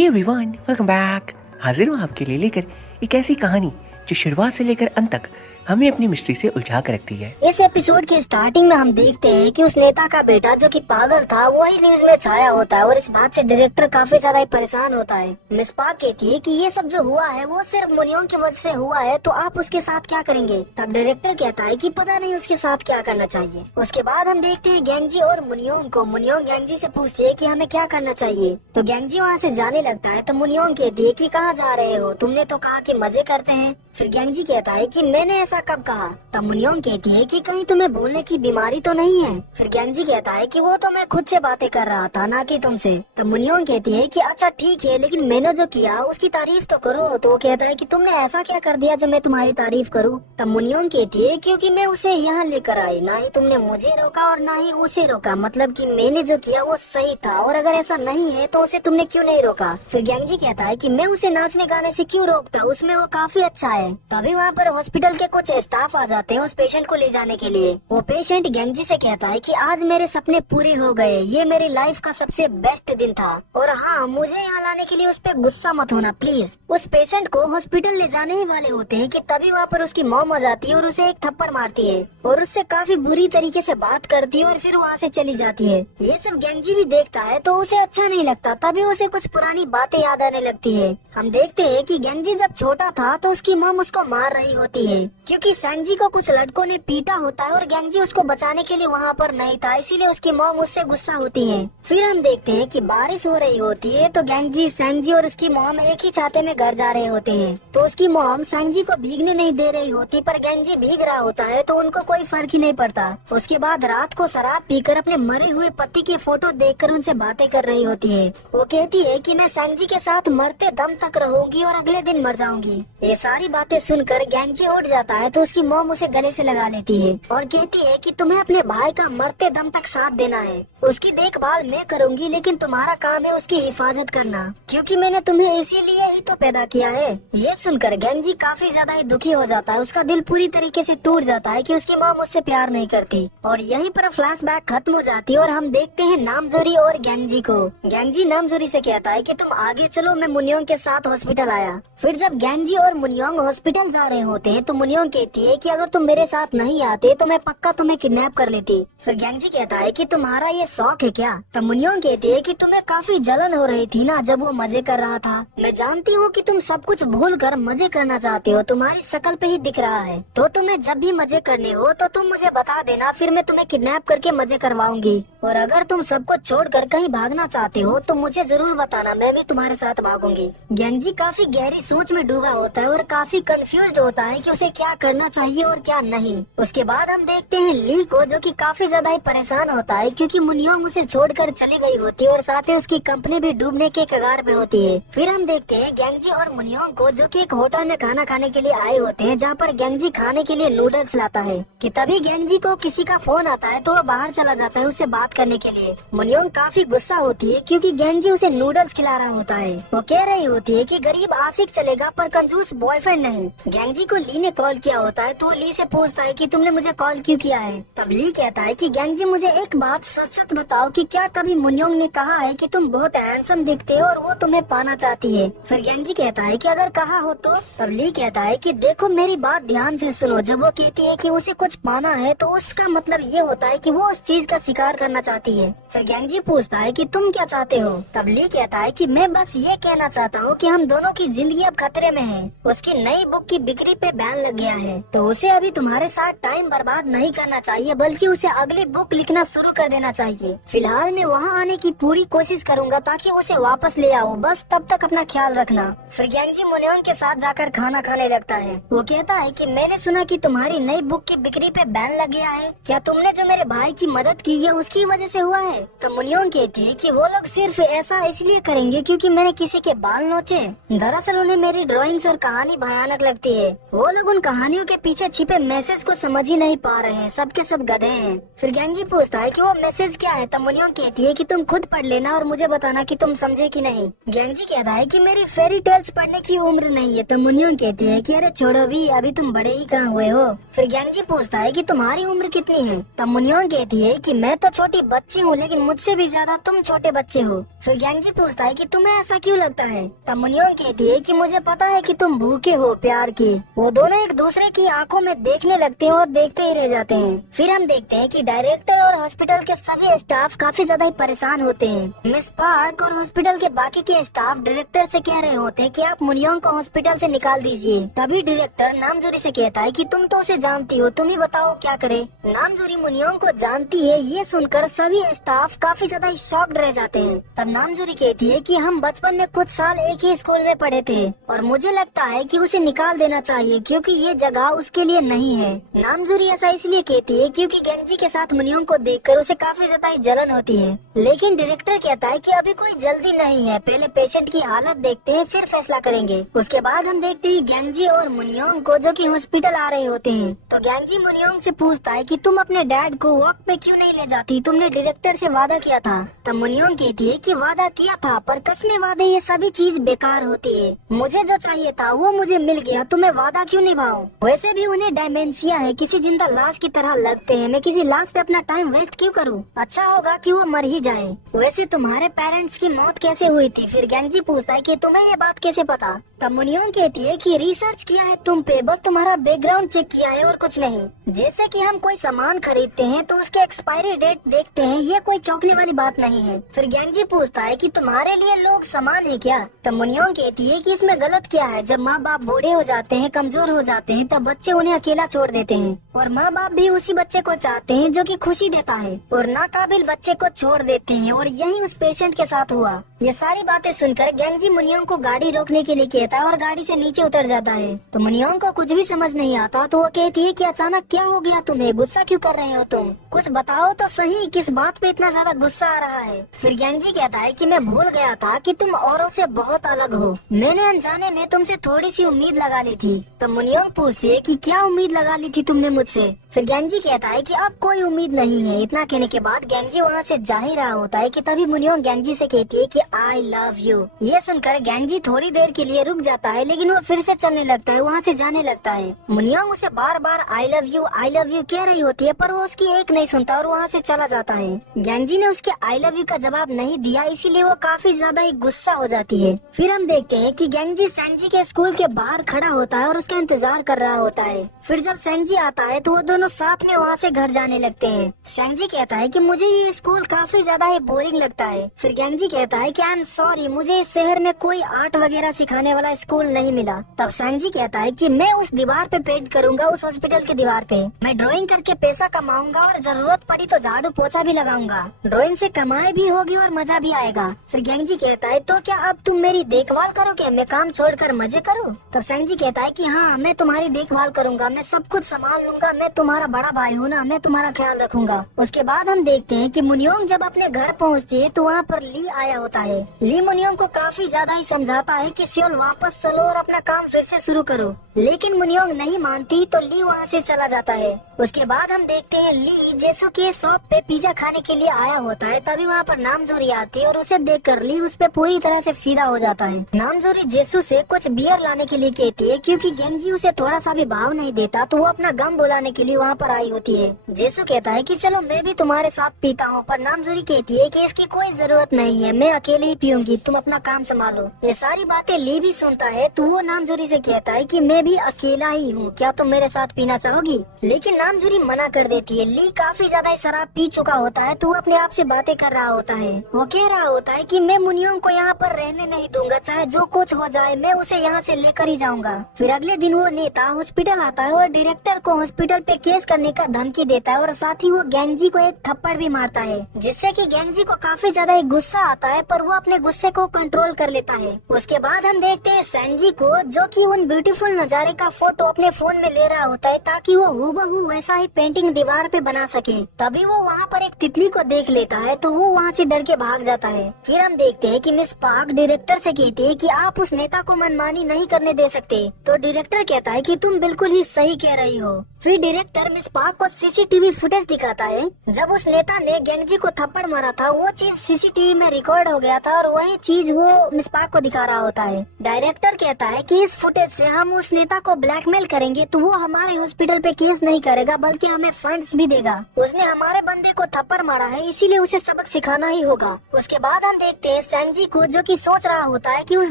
Hey everyone, welcome back. हाजिर हूँ आपके लिए लेकर एक ऐसी कहानी जो शुरुआत से लेकर अंत तक हमें अपनी मिस्ट्री से उलझा कर रखती है। इस एपिसोड के स्टार्टिंग में हम देखते हैं कि उस नेता का बेटा जो कि पागल था वही न्यूज में छाया होता है और इस बात से डायरेक्टर काफी ज्यादा ही परेशान होता है। मिस पार्क कहती है कि ये सब जो हुआ है वो सिर्फ मुनियोंग की वजह से हुआ है, तो आप उसके साथ क्या करेंगे? तब डायरेक्टर कहता है कि पता नहीं उसके साथ क्या करना चाहिए। उसके बाद हम देखते हैं गेंजी और मुनियोंग को। मुनियोंग गेंजी से पूछती है कि हमें क्या करना चाहिए, तो गेंजी वहाँ से जाने लगता है। तो मुनियोंग कहती है कि कहाँ जा रहे हो? तुमने तो कहा कि मजे करते हैं। फिर गेंजी कहता है कि मैंने ऐसा कब कहा? तब मुनियोंग कहती है कि कहीं तुम्हें बोलने की बीमारी तो नहीं है? फिर गेंजी कहता है कि वो तो मैं खुद से बातें कर रहा था, ना कि तुमसे। तब मुनियोंग कहती है कि अच्छा ठीक है, लेकिन मैंने जो किया उसकी तारीफ तो करो। तो वो कहता है कि तुमने ऐसा क्या कर दिया जो मैं तुम्हारी तारीफ करूं? तब मुनियोंग कहती है क्योंकि मैं उसे यहाँ लेकर आई, ना ही तुमने मुझे रोका और ना ही उसे रोका, मतलब कि मैंने जो किया वो सही था, और अगर ऐसा नहीं है तो उसे तुमने क्यों नहीं रोका? फिर गेंजी कहता है कि मैं उसे नाचने गाने से क्यों रोकता, उसमें वो काफी अच्छा है। तभी वहाँ पर हॉस्पिटल के कुछ स्टाफ आ जाते हैं उस पेशेंट को ले जाने के लिए। वो पेशेंट गेंजी से कहता है कि आज मेरे सपने पूरे हो गए, ये मेरी लाइफ का सबसे बेस्ट दिन था, और हाँ, मुझे यहाँ लाने के लिए उस पर गुस्सा मत होना प्लीज। उस पेशेंट को हॉस्पिटल ले जाने ही वाले होते हैं कि तभी वहाँ पर उसकी मॉम आ जाती है और उसे एक थप्पड़ मारती है और उससे काफी बुरी तरीके से बात करती है और फिर वहाँ से चली जाती है। ये सब गेंजी भी देखता है तो उसे अच्छा नहीं लगता, तभी उसे कुछ पुरानी बातें याद आने लगती है। हम देखते हैं कि गेंजी जब छोटा था तो उसकी मॉम उसको मार रही होती है क्योंकि सैंजी को कुछ लड़कों ने पीटा होता है और गेंजी उसको बचाने के लिए वहाँ पर नहीं था, इसीलिए उसकी मॉम उससे गुस्सा होती है। फिर हम देखते हैं कि बारिश हो रही होती है तो गेंजी, सैंजी और उसकी मॉम एक ही छाते में घर जा रहे होते हैं। तो उसकी मॉम सैंजी को भीगने नहीं दे रही होती, पर गेंजी भीग रहा होता है तो उनको कोई फर्क ही नहीं पड़ता। उसके बाद रात को शराब पीकर अपने मरे हुए पति के फोटो देखकर उनसे बातें कर रही होती है। वो कहती है कि मैं सैंजी के साथ मरते दम तक रहूंगी और अगले दिन मर जाऊंगी। ये सारी बातें सुनकर गेंजी उठ जाता है तो उसकी मॉम उसे गले से लगा लेती है और कहती है कि तुम्हें अपने भाई का मरते दम तक साथ देना है। उसकी देखभाल मैं करूंगी, लेकिन तुम्हारा काम है उसकी हिफाजत करना, क्योंकि मैंने तुम्हें इसीलिए ही तो पैदा किया है। ये सुनकर गेंजी काफी ज्यादा ही दुखी हो जाता है। उसका दिल पूरी तरीके से टूट जाता है कि उसकी मॉम उससे प्यार नहीं करती, और यहीं पर फ्लैशबैक खत्म हो जाती है और हम देखते हैं नामजोरी और गेंजी को। गेंजी नामजोरी से कहता है कि तुम आगे चलो, मैं मुनियोंग के साथ हॉस्पिटल आया। फिर जब गेंजी और मुनियोंग हॉस्पिटल जा रहे होते हैं तो मुनियोंग कहती है कि अगर तुम मेरे साथ नहीं आते तो मैं पक्का तुम्हें किडनैप कर लेती। फिर गेंजी कहता है कि तुम्हारा ये शौक है क्या? तब मुनियोंग कहती है कि तुम्हें काफी जलन हो रही थी ना जब वो मजे कर रहा था। मैं जानती हूँ कि तुम सब कुछ भूल कर मजे करना चाहते हो, तुम्हारी शक्ल पे ही दिख रहा है। तो तुम्हें जब भी मजे करने हो तो तुम मुझे बता देना, फिर मैं तुम्हें किडनैप करके मजे करवाऊंगी। और अगर तुम सबको छोड़कर कहीं भागना चाहते हो तो मुझे जरूर बताना, मैं भी तुम्हारे साथ भागूंगी। गेंजी काफी गहरी सोच में डूबा होता है और काफी कंफ्यूज्ड होता है कि उसे क्या करना चाहिए और क्या नहीं। उसके बाद हम देखते हैं ली को, जो कि काफी ज्यादा ही परेशान होता है क्योंकि मुनियोंग उसे छोड़कर चली गई होती है और साथ ही उसकी कंपनी भी डूबने के कगार पे होती है। फिर हम देखते हैं गेंजी और मुनियोंग को, जो कि एक होटल में खाना खाने के लिए आए होते हैं, जहाँ पर गेंजी खाने के लिए नूडल्स लाता है कि तभी गेंजी को किसी का फोन आता है तो वो बाहर चला जाता है उससे बात करने के लिए। मुनियोंग काफी गुस्सा होती है क्योंकि गेंजी उसे नूडल्स खिला रहा होता है। वो कह रही होती है कि गरीब आशिक चलेगा पर कंजूस बॉयफ्रेंड नहीं। गेंजी को ली ने कॉल किया होता है तो वो ली से पूछता है कि तुमने मुझे कॉल क्यों किया है? तब ली कहता है कि गेंजी मुझे एक बात सच सच बताओ कि क्या कभी मुनियोंग ने कहा है कि तुम बहुत हैंडसम दिखते हो और वो तुम्हें पाना चाहती है? फिर गेंजी कहता है कि अगर कहा हो तो? तब ली कहता है कि देखो मेरी बात ध्यान से सुनो, जब वो कहती है कि उसे कुछ पाना है तो उसका मतलब ये होता है कि वो उस चीज का शिकार करना चाहती है। फिर गेंजी पूछता है कि तुम क्या चाहते हो? तब ली कहता है कि मैं बस ये कहना चाहता हूँ कि हम दोनों की जिंदगी अब खतरे में है। उसकी नई बुक की बिक्री पे बैन लग गया है, तो उसे अभी तुम्हारे साथ टाइम बर्बाद नहीं करना चाहिए, बल्कि उसे अगली बुक लिखना शुरू कर देना चाहिए। फिलहाल मैं वहाँ आने की पूरी कोशिश करूँगा ताकि उसे वापस ले आओ, बस तब तक अपना ख्याल रखना। फिर गेंजी मुनियोंग के साथ जाकर खाना खाने लगता है। वो कहता है कि मैंने सुना कि तुम्हारी नई बुक की बिक्री पे बैन लग गया है, क्या तुमने जो मेरे भाई की मदद की है उसकी वजह से हुआ है? तो मुनियोंग कहती है कि वो लोग सिर्फ ऐसा इसलिए करेंगे क्योंकि मैंने किसी के बाल नोचे। दरअसल उन्हें मेरी ड्राइंग्स और कहानी भयानक लगती है। वो लोग उन कहानियों के पीछे छिपे मैसेज को समझ ही नहीं पा रहे हैं, सब के सब गधे हैं। फिर गेंजी पूछता है कि वो मैसेज क्या है, तब मुनियोंग कहती है कि तुम खुद पढ़ लेना और मुझे बताना कि तुम समझे कि नहीं। गेंजी कहता है कि मेरी फेरी टेल्स पढ़ने की उम्र नहीं है, तब मुनियोंग कहती है कि अरे छोड़ो भी, अभी तुम बड़े ही कहाँ हुए हो। फिर गेंजी पूछता है कि तुम्हारी उम्र कितनी है, तब मुनियोंग कहती है कि मैं तो छोटी बच्ची हूँ, लेकिन मुझसे भी ज्यादा तुम छोटे बच्चे हो। फिर गेंजी पूछता है कि तुम्हें ऐसा क्यों लगता है, तब मुनियोंग कहती है कि मुझे पता है कि तुम भूखे हो प्यार की। वो दोनों एक दूसरे की आंखों में देखने लगते हैं और देखते ही रह जाते हैं। फिर हम देखते हैं कि डायरेक्टर और हॉस्पिटल के सभी स्टाफ काफी ज्यादा ही परेशान होते हैं। मिस पार्क और हॉस्पिटल के बाकी के स्टाफ डायरेक्टर से कह रहे होते हैं कि आप मुनियोंग को हॉस्पिटल से निकाल दीजिए। तभी डायरेक्टर नामजोरी से कहता है कि तुम तो उसे जानती हो, तुम ही बताओ क्या करे। नामजोरी मुनियोंग को जानती है, ये सुनकर सभी स्टाफ काफी ज्यादा ही शॉक्ड रह जाते हैं। तब नामजोरी कहती है कि हम बचपन में कुछ साल एक ही स्कूल में पढ़े थे और मुझे लगता है कि उसे निकाल देना चाहिए क्योंकि ये जगह उसके लिए नहीं है। नामजोरी ऐसा इसलिए कहती है क्योंकि गेंजी के साथ मुनियोंग को देखकर उसे काफी ज्यादा ही जलन होती है, लेकिन डायरेक्टर कहता है कि अभी कोई जल्दी नहीं है, पहले पेशेंट की हालत देखते हैं फिर फैसला करेंगे। उसके बाद हम देखते हैं गेंजी और मुनियोंग को जो कि हॉस्पिटल आ रहे होते हैं। तो गेंजी मुनियोंग से पूछता है कि तुम अपने डैड को वॉक पे क्यों नहीं ले जाती, तुमने डायरेक्टर से वादा किया था। तब मुनियोंग कहती है कि वादा किया था, पर कसमें वादे ये सभी चीज बेकार होती है, मुझे जो चाहिए था वो मुझे मिल गया, तो मैं वादा क्यों निभाऊं। वैसे भी उन्हें डायमेंशिया है, किसी जिंदा लाश की तरह लगते हैं, मैं किसी लाश पे अपना टाइम वेस्ट क्यों करूं, अच्छा होगा कि वो मर ही जाए। वैसे तुम्हारे पेरेंट्स की मौत कैसे हुई थी, फिर गेंजी पूछता है कि तुम्हें ये बात कैसे पता। तब मुनियोंग कहती है कि रिसर्च किया है तुम पे, बस तुम्हारा बैकग्राउंड चेक किया है और कुछ नहीं। जैसे कि हम कोई सामान खरीदते हैं तो उसके एक्सपायरी डेट देखते हैं, ये कोई चौंकने वाली बात नहीं है। फिर गेंजी पूछता है कि तुम्हारे लिए लोग सामान है क्या। तब मुनियोंग कहती है कि इसमें गलत क्या है, जब माँ बाप बूढ़े हो जाते हैं, कमजोर हो जाते हैं, तब बच्चे उन्हें अकेला छोड़ देते हैं और माँ बाप भी उसी बच्चे को चाहते हैं जो कि खुशी देता है, और नाकाबिल बच्चे को छोड़ देते हैं, और यही उस पेशेंट के साथ हुआ। ये सारी बातें सुनकर गेंजी मुनियोंग को गाड़ी रोकने के लिए कहता है और गाड़ी से नीचे उतर जाता है। तो मुनियोंग को कुछ भी समझ नहीं आता, तो वो कहती है कि अचानक क्या हो गया तुम्हें, गुस्सा क्यों कर रहे हो तुम, कुछ बताओ तो सही, किस बात पे इतना ज्यादा गुस्सा आ रहा है। फिर गेंजी कहता है कि मैं भूल गया था कि तुम औरों से बहुत अलग हो, मैंने अनजाने में तुमसे थोड़ी सी उम्मीद लगा ली थी। तो मुनियोंग पूछती है कि क्या उम्मीद लगा ली थी तुमने मुझसे। फिर गेंजी कहता है कि अब कोई उम्मीद नहीं है। इतना कहने के बाद गेंजी वहाँ से जा ही रहा होता है कि तभी मुनियोंग गेंजी से कहती है कि आई लव यू। ये सुनकर गेंजी थोड़ी देर के लिए रुक जाता है, लेकिन वो फिर से चलने लगता है, वहाँ से जाने लगता है। मुनियोंग उसे बार बार आई लव यू कह रही होती है, पर वो उसकी एक नहीं सुनता और वहाँ से चला जाता है। गेंजी ने उसके आई लव यू का जवाब नहीं दिया, इसीलिए वो काफी ज्यादा ही गुस्सा हो जाती है। फिर हम देखते हैं कि गेंजी सेंजी के स्कूल के बाहर खड़ा होता है और उसका इंतजार कर रहा होता है। फिर जब सेंजी आता है तो वो दोनों साथ में वहाँ से घर जाने लगते हैं। सेंजी कहता है कि मुझे ये स्कूल काफी ज्यादा ही बोरिंग लगता है। फिर गेंजी कहता है कि आई एम सॉरी, मुझे इस शहर में कोई आर्ट वगैरह सिखाने वाला स्कूल नहीं मिला। तब सेंजी कहता है कि मैं उस दीवार पे पेंट करूंगा, उस हॉस्पिटल की दीवार पे मैं ड्राइंग करके पैसा कमाऊंगा और जरूरत पड़ी तो झाड़ू पोछा भी लगाऊंगा, ड्राइंग से कमाई भी होगी और मजा भी आएगा। फिर गेंजी कहता है तो क्या अब तुम मेरी देखभाल करोगे, मैं काम छोड़कर मजे करूँ। तब सेंजी कहता है कि हाँ, मैं तुम्हारी देखभाल करूंगा, मैं सब कुछ संभाल लूंगा, मैं तुम्हारा बड़ा भाई हूँ ना, मैं तुम्हारा ख्याल रखूंगा। उसके बाद हम देखते हैं कि मुनियोंग जब अपने घर पहुँचती है तो वहाँ पर ली आया होता है। ली मुनियोंग को काफी ज्यादा ही समझाता है कि सियोल वापस चलो और अपना काम फिर से शुरू करो, लेकिन मुनियोंग नहीं मानती, तो ली वहाँ से चला जाता है। उसके बाद हम देखते हैं ली जेसु के शॉप पे पिज्जा खाने के लिए आया होता है, तभी वहाँ पर नामजोरी आती है और उसे देखकर ली उस पे पूरी तरह से फिदा हो जाता है। नामजोरी जेसु से कुछ बियर लाने के लिए कहती है, क्योंकि गेंजी उसे थोड़ा सा भी भाव नहीं देता, तो वो अपना गम बुलाने के लिए वहाँ पर आई होती है। जेसु कहता है कि चलो मैं भी तुम्हारे साथ पीता हूँ, पर नामजोरी कहती है कि इसकी कोई जरूरत नहीं है, मैं अकेले ही पीऊंगी, तुम अपना काम संभालो। ये सारी बातें ली भी सुनता है, तो वो नामजोरी से कहता है कि मैं भी अकेला ही हूँ, क्या तुम मेरे साथ पीना चाहोगी। लेकिन नामजोरी मना कर देती है। ली काफी ज्यादा शराब पी चुका होता है, तो वो अपने आप से बातें कर रहा होता है। वो कह रहा होता है कि मैं मुनियोंग को यहाँ पर रहने नहीं दूंगा, चाहे जो कुछ हो जाए, मैं उसे यहाँ से लेकर ही जाऊंगा। फिर अगले दिन वो नेता हॉस्पिटल आता है और डायरेक्टर को हॉस्पिटल पे केस करने का धमकी देता है, और साथ ही वो गेंजी को एक थप्पड़ भी मारता है, जिससे कि गेंजी को काफी ज्यादा ही गुस्सा आता है, पर वो अपने गुस्से को कंट्रोल कर लेता है। उसके बाद हम देखते हैं सेंजी को, जो कि उन ब्यूटीफुल नजारे का फोटो अपने फोन में ले रहा होता है, ताकि वो हूबहू वैसा ही पेंटिंग दीवार पे बना सके। तभी वो वहाँ पर एक तितली को देख लेता है, तो वो वहाँ से डर के भाग जाता है। फिर हम देखते हैं कि मिस पार्क डायरेक्टर से कहती है कि आप उस नेता को मनमानी नहीं करने दे सकते। तो डायरेक्टर कहता है कि तुम बिल्कुल ही सही कह रही हो। फिर डायरेक्टर मिस पार्क को सीसीटीवी फुटेज दिखाता है। जब उस नेता ने गेंगजी को थप्पड़ मारा था वो चीज सीसीटीवी में रिकॉर्ड हो गया था और वही चीज वो मिस पार्क को दिखा रहा होता है। डायरेक्टर कहता है कि इस फुटेज से हम उस नेता को ब्लैकमेल करेंगे तो वो हमारे हॉस्पिटल पे केस नहीं करेगा बल्कि हमें फंड्स भी देगा। उसने हमारे बंदे को थप्पड़ मारा है इसीलिए उसे सबक सिखाना ही होगा। उसके बाद हम देखते हैं सेंजी को जो कि सोच रहा होता है कि उस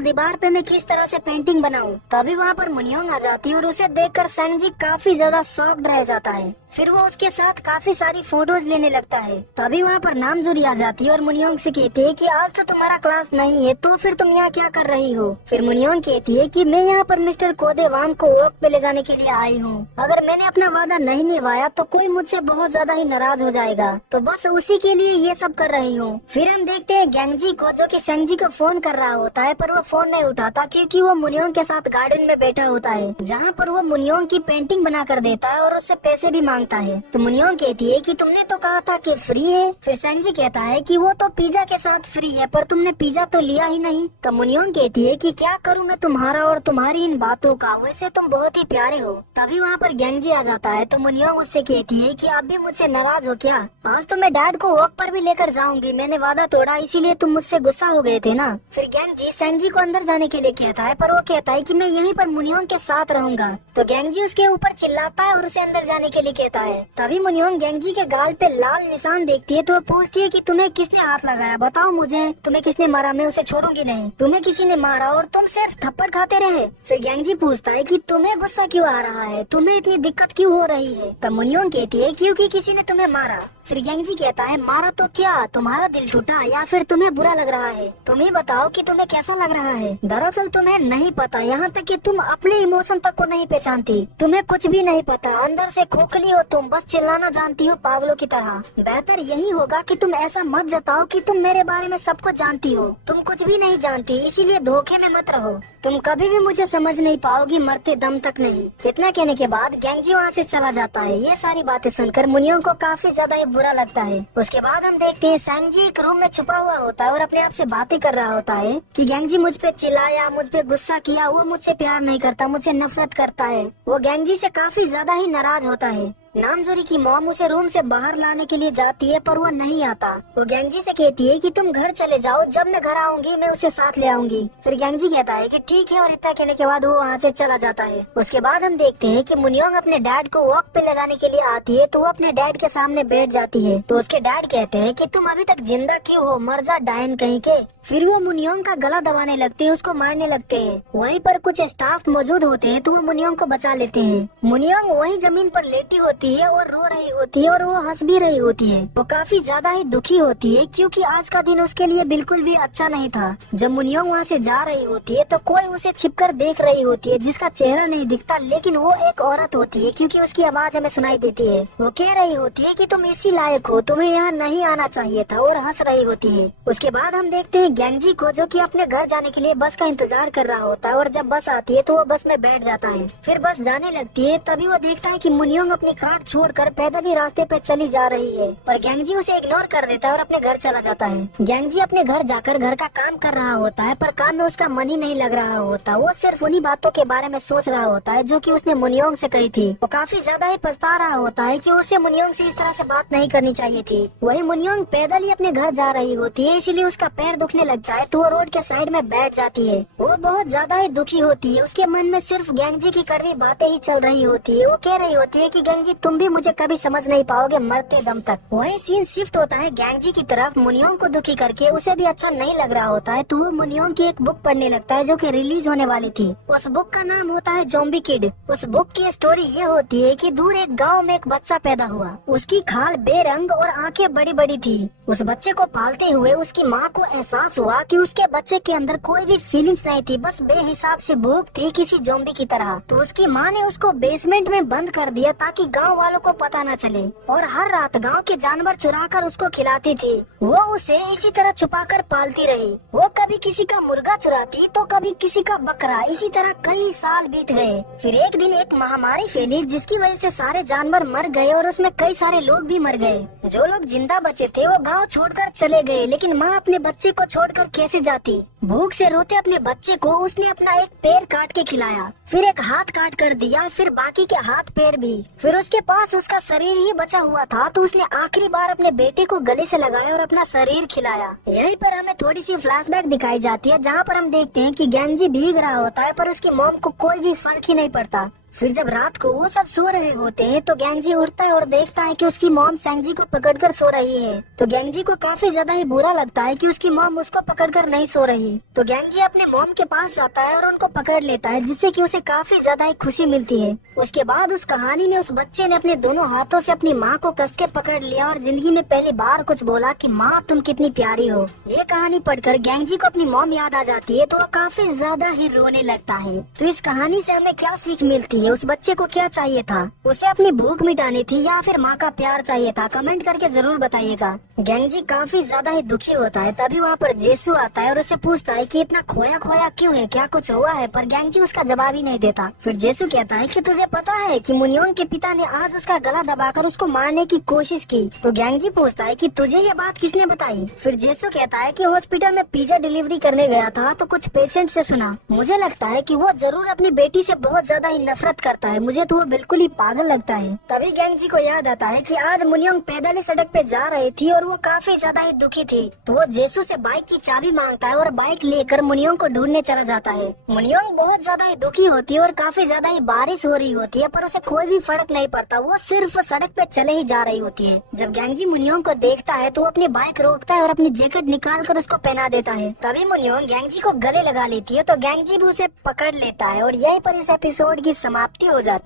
दीवार पे मैं किस तरह से पेंटिंग बनाऊं। तभी वहाँ पर मुनियोंग आ जाती है और उसे देखकर सेंजी काफी ज्यादा शॉक्ड रह जाता है। फिर वो उसके साथ काफी सारी फोटोज लेने लगता है। तभी वहाँ पर नामजूरी आ जाती है और मुनियोंग से कहती है कि आज तो तुम्हारा क्लास नहीं है तो फिर तुम यहाँ क्या कर रही हो। फिर मुनियोंग कहती है कि मैं यहाँ पर मिस्टर कोदे वांग को वॉक पे ले जाने के लिए आई हूँ। अगर मैंने अपना वादा नहीं निभाया तो कोई मुझसे बहुत ज्यादा ही नाराज हो जाएगा, तो बस उसी के लिए ये सब कर रही हूँ। फिर हम देखते हैं गेंगजी को जो कि सेंजी को फोन कर रहा होता है पर वो फोन नहीं उठाता क्योंकि वो मुनियोंग के साथ गार्डन में बैठा होता है जहाँ पर वो मुनियोंग की पेंटिंग बना कर देता है और उससे पैसे भी मांगता है। तो मुनियोंग कहती है कि तुमने तो कहा था कि फ्री है। फिर सेंजी कहता है कि वो तो पिज्जा के साथ फ्री है पर तुमने पिज्जा तो लिया ही नहीं। तो मुनियोंग कहती है कि क्या करूं मैं तुम्हारा और तुम्हारी इन बातों का, वैसे तुम बहुत ही प्यारे हो। तभी वहाँ पर गेंगजी आ जाता है तो मुनियोंग उससे कहती है कि आप भी मुझसे नाराज हो क्या? आज तो मैं डैड को वॉक पर भी लेकर जाऊंगी, मैंने वादा तोड़ा इसीलिए तुम मुझसे गुस्सा हो गए थे ना। फिर गेंगजी सेंजी को अंदर जाने के लिए कहता है पर वो कहता है कि मैं यहीं पर मुनियोंग के साथ रहूंगा। तो गेंगजी उसके ऊपर चिल्लाता है और उसे अंदर जाने के लिए कहता है। तभी मुनियोंग गेंगजी के गाल पे लाल निशान देखती है तो वो पूछती है कि तुम्हें किसने हाथ लगाया, बताओ मुझे, तुम्हें किसने मारा, मैं उसे छोड़ूंगी नहीं। तुम्हें किसी ने मारा और तुम सिर्फ थप्पड़ खाते रहे। फिर गेंगजी पूछता है कि तुम्हें गुस्सा क्यों आ रहा है, तुम्हें इतनी दिक्कत क्यों हो रही है। तब मुनियोंग कहती है क्योंकि किसी ने तुम्हें मारा। फिर गेंगजी कहता है मारा तो क्या, तुम्हारा दिल टूटा या फिर तुम्हें बुरा लग रहा है, तुम ही बताओ कि तुम्हें कैसा लग रहा है। दरअसल तुम्हें नहीं पता, यहाँ तक कि तुम अपने इमोशन तक को नहीं पहचानती, तुम्हें कुछ भी नहीं पता, अंदर से खोखली हो तुम, बस चिल्लाना जानती हो पागलों की तरह। बेहतर यही होगा कि तुम ऐसा मत जताओ कि तुम मेरे बारे में सब कुछ जानती हो, तुम कुछ भी नहीं जानती, इसीलिए धोखे में मत रहो, तुम कभी भी मुझे समझ नहीं पाओगी, मरते दम तक नहीं। इतना कहने के बाद गेंगजी वहाँ से चला जाता है। ये सारी बातें सुनकर मुनियोंग को काफी ज्यादा ही बुरा लगता है। उसके बाद हम देखते हैं सेंजी एक रूम में छुपा हुआ होता है और अपने आप से बातें कर रहा होता है कि गेंगजी मुझ पे चिल्लाया, मुझ पे गुस्सा किया, वो मुझसे प्यार नहीं करता, मुझसे नफरत करता है। वो गेंगजी से काफी ज्यादा ही नाराज होता है। नामजोरी की मॉम उसे रूम से बाहर लाने के लिए जाती है पर वो नहीं आता। वो गेंगजी से कहती है कि तुम घर चले जाओ, जब मैं घर आऊंगी मैं उसे साथ ले आऊंगी। फिर गेंगजी कहता है कि ठीक है और इतना कहने के बाद वो वहाँ से चला जाता है। उसके बाद हम देखते हैं कि मुनियोंग अपने डैड को वॉक पे ले जाने के लिए आती है तो वो अपने डैड के सामने बैठ जाती है। तो उसके डैड कहते हैं कि तुम अभी तक जिंदा क्यों हो, मर जा डायन कहीं के। फिर वो मुनियोंग का गला दबाने लगते हैं, उसको मारने लगते हैं। वहीं पर कुछ स्टाफ मौजूद होते हैं तो वो मुनियोंग को बचा लेते हैं। मुनियोंग वही जमीन पर लेटी होती है और रो रही होती है और वो हंस भी रही होती है। वो काफी ज्यादा ही दुखी होती है क्योंकि आज का दिन उसके लिए बिल्कुल भी अच्छा नहीं था। जब मुनियोंग वहाँ से जा रही होती है तो कोई उसे छिपकर देख रही होती है जिसका चेहरा नहीं दिखता, लेकिन वो एक औरत होती है क्योंकि उसकी आवाज हमें सुनाई देती है। वो कह रही होती है कि तुम इसी लायक हो, तुम्हें यहाँ नहीं आना चाहिए था, और हंस रही होती है। उसके बाद हम देखते हैं गेंगजी को जो कि अपने घर जाने के लिए बस का इंतजार कर रहा होता है और जब बस आती है तो वो बस में बैठ जाता है। फिर बस जाने लगती है तभी वो देखता है कि मुनियोंग अपनी कार्ट छोड़कर पैदल ही रास्ते पे चली जा रही है, पर गेंगजी उसे इग्नोर कर देता है और अपने घर चला जाता है। गेंगजी अपने घर जाकर घर का काम कर रहा होता है पर काम में उसका मन ही नहीं लग रहा होता। वो सिर्फ उन्हीं बातों के बारे में सोच रहा होता है जो कि उसने मुनियोंग से कही थी। वो काफी ज्यादा ही पछता रहा होता है कि उसे मुनियोंग से इस तरह से बात नहीं करनी चाहिए थी। वही मुनियोंग पैदल ही अपने घर जा रही होती है, इसीलिए उसका पैर दुखने लगता है तो वो रोड के साइड में बैठ जाती है। वो बहुत ज्यादा ही दुखी होती है, उसके मन में सिर्फ गेंगजी की कड़वी बातें ही चल रही होती है। वो कह रही होती है कि गेंगजी तुम भी मुझे कभी समझ नहीं पाओगे, मरते दम तक। वही सीन शिफ्ट होता है गेंगजी की तरफ। मुनियोंग को दुखी करके उसे भी अच्छा नहीं लग रहा होता है तो वो मुनियोंग की एक बुक पढ़ने लगता है जो कि रिलीज होने वाली थी। उस बुक का नाम होता है ज़ॉम्बी किड। उस बुक की स्टोरी ये होती है कि दूर एक गांव में एक बच्चा पैदा हुआ। उसकी खाल बेरंग और आंखें बड़ी बड़ी थी। उस बच्चे को पालते हुए उसकी माँ को एहसास हुआ कि उसके बच्चे के अंदर कोई भी फीलिंग्स नहीं थी, बस बेहिसाब से भूख थी किसी ज़ॉम्बी की तरह। तो उसकी माँ ने उसको बेसमेंट में बंद कर दिया ताकि गांव वालों को पता न चले, और हर रात गांव के जानवर चुरा कर उसको खिलाती थी। वो उसे इसी तरह छुपा कर पालती रही। वो कभी किसी का मुर्गा चुराती तो कभी किसी का बकरा। इसी तरह कई साल बीत गए। फिर एक दिन एक महामारी फैली जिसकी वजह से सारे जानवर मर गए और उसमें कई सारे लोग भी मर गए। जो लोग जिंदा बचे थे वो गांव छोड़कर चले गए, लेकिन माँ अपने बच्चे को छोड़कर कैसे जाती। भूख से रोते अपने बच्चे को उसने अपना एक पैर काट के खिलाया, फिर एक हाथ काट कर दिया, फिर बाकी के हाथ पैर भी। फिर उसके पास उसका शरीर ही बचा हुआ था तो उसने आखिरी बार अपने बेटे को गले से लगाया और अपना शरीर खिलाया। यहीं पर हमें थोड़ी सी फ्लैशबैक दिखाई जाती है जहाँ पर हम देखते हैं कि गेंजी भीग रहा होता है पर उसकी मॉम को कोई भी फर्क ही नहीं पड़ता। फिर जब रात को वो सब सो रहे होते हैं तो गेंजी उठता है और देखता है कि उसकी मॉम सेंजी को पकड़कर सो रही है। तो गेंजी को काफी ज्यादा ही बुरा लगता है कि उसकी मॉम उसको पकड़कर नहीं सो रही। तो गेंजी अपने मॉम के पास जाता है और उनको पकड़ लेता है, जिससे कि उसे काफी ज्यादा ही खुशी मिलती है। उसके बाद उस कहानी में उस बच्चे ने अपने दोनों हाथों से अपनी माँ को कस के पकड़ लिया और जिंदगी में पहली बार कुछ बोला कि माँ तुम कितनी प्यारी हो। ये कहानी पढ़कर गेंजी को अपनी मॉम याद आ जाती है तो वो काफी ज्यादा ही रोने लगता है। तो इस कहानी से हमें क्या सीख मिलती है? उस बच्चे को क्या चाहिए था? उसे अपनी भूख मिटानी थी या फिर माँ का प्यार चाहिए था? कमेंट करके जरूर बताइएगा। गेंजी काफी ज्यादा ही दुखी होता है। तभी वहाँ पर जेसु आता है और उसे पूछता है कि इतना खोया खोया क्यों है, क्या कुछ हुआ है? पर गेंजी उसका जवाब ही नहीं देता। फिर जेसु कहता है कि तुझे पता है कि मुनियोंग के पिता ने आज उसका गला दबाकर उसको मारने की कोशिश की। तो गेंजी पूछता है कि तुझे ये बात किसने बताई? फिर जेसु कहता है कि हॉस्पिटल में पिज्जा डिलीवरी करने गया था तो कुछ पेशेंट से सुना। मुझे लगता है कि वो जरूर अपनी बेटी से बहुत ज्यादा ही नफरत करता है, मुझे तो वो बिल्कुल ही पागल लगता है। तभी गेंजी को याद आता है कि आज मुनियोंग पैदल ही सड़क पे जा रही थी और वो काफी ज्यादा ही दुखी थी। तो वो जेसु से बाइक की चाबी मांगता है और बाइक लेकर मुनियोंग को ढूंढने चला जाता है। मुनियोंग बहुत ज्यादा ही दुखी होती है और काफी ज्यादा ही बारिश हो रही होती है पर उसे कोई भी फर्क नहीं पड़ता, वो सिर्फ सड़क पे चले ही जा रही होती है। जब गेंजी मुनियोंग को देखता है तो वो अपनी बाइक रोकता है और अपनी जैकेट निकाल कर उसको पहना देता है। तभी मुनियोंग गेंजी को गले लगा लेती है तो गेंजी भी उसे पकड़ लेता है और यहीं पर इस एपिसोड की समाप्ति हो जाती है।